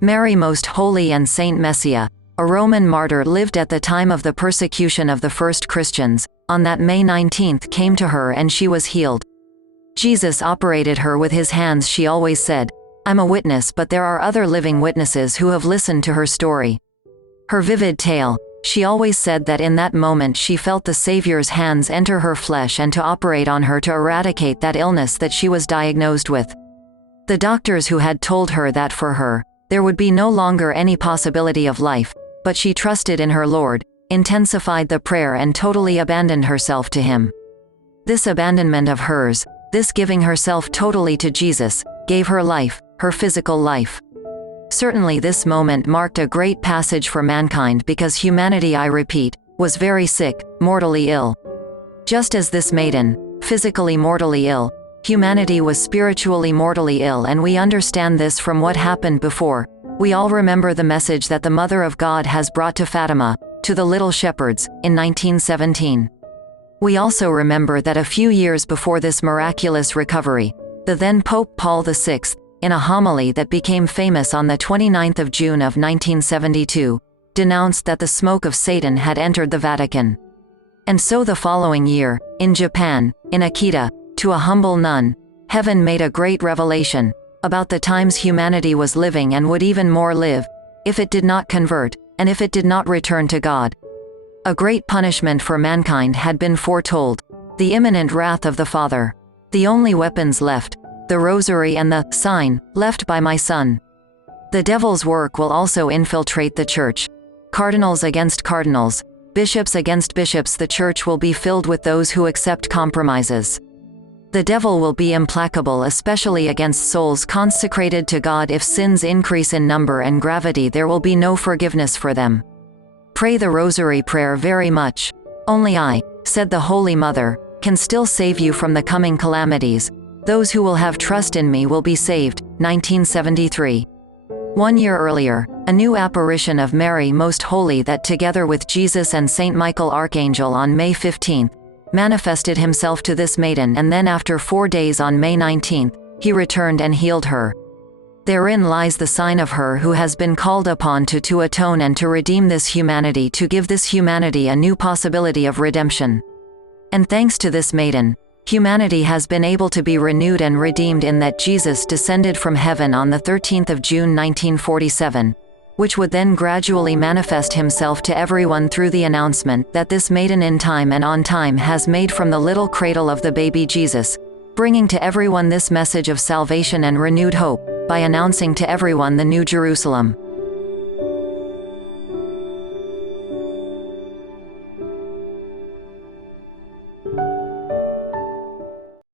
Mary Most Holy and Saint Mesia, a Roman martyr lived at the time of the persecution of the first Christians, on that May 19th came to her and she was healed. Jesus operated her with his hands. She always said, "I'm a witness, but there are other living witnesses who have listened to her story." Her vivid tale, she always said that in that moment she felt the Savior's hands enter her flesh and to operate on her to eradicate that illness that she was diagnosed with. The doctors who had told her that for her, there would be no longer any possibility of life, but she trusted in her Lord, intensified the prayer and totally abandoned herself to him. This abandonment of hers, this giving herself totally to Jesus, gave her life, her physical life. Certainly this moment marked a great passage for mankind because humanity, I repeat, was very sick, mortally ill. Just as this maiden, physically mortally ill, humanity was spiritually mortally ill, and we understand this from what happened before. We all remember the message that the Mother of God has brought to Fatima, to the little shepherds, in 1917. We also remember that a few years before this miraculous recovery, the then Pope Paul VI, in a homily that became famous on the 29th of June of 1972, denounced that the smoke of Satan had entered the Vatican. And so the following year, in Japan, in Akita, to a humble nun, heaven made a great revelation about the times humanity was living and would even more live, if it did not convert, and if it did not return to God. A great punishment for mankind had been foretold, the imminent wrath of the Father. The only weapons left, the rosary and the sign, left by my son. The devil's work will also infiltrate the church. Cardinals against cardinals, bishops against bishops. The church will be filled with those who accept compromises. The devil will be implacable, especially against souls consecrated to God. If sins increase in number and gravity, there will be no forgiveness for them. Pray the Rosary prayer very much. Only I, said the Holy Mother, can still save you from the coming calamities. Those who will have trust in me will be saved. 1973. 1 year earlier, a new apparition of Mary Most Holy that together with Jesus and Saint Michael Archangel on May 15th, manifested himself to this maiden, and then after 4 days on May 19th, he returned and healed her. Therein lies the sign of her who has been called upon to atone and to redeem this humanity, to give this humanity a new possibility of redemption. And thanks to this maiden, humanity has been able to be renewed and redeemed in that Jesus descended from heaven on the 13th of June 1947, which would then gradually manifest himself to everyone through the announcement that this maiden in time and on time has made from the little cradle of the baby Jesus, bringing to everyone this message of salvation and renewed hope, by announcing to everyone the New Jerusalem.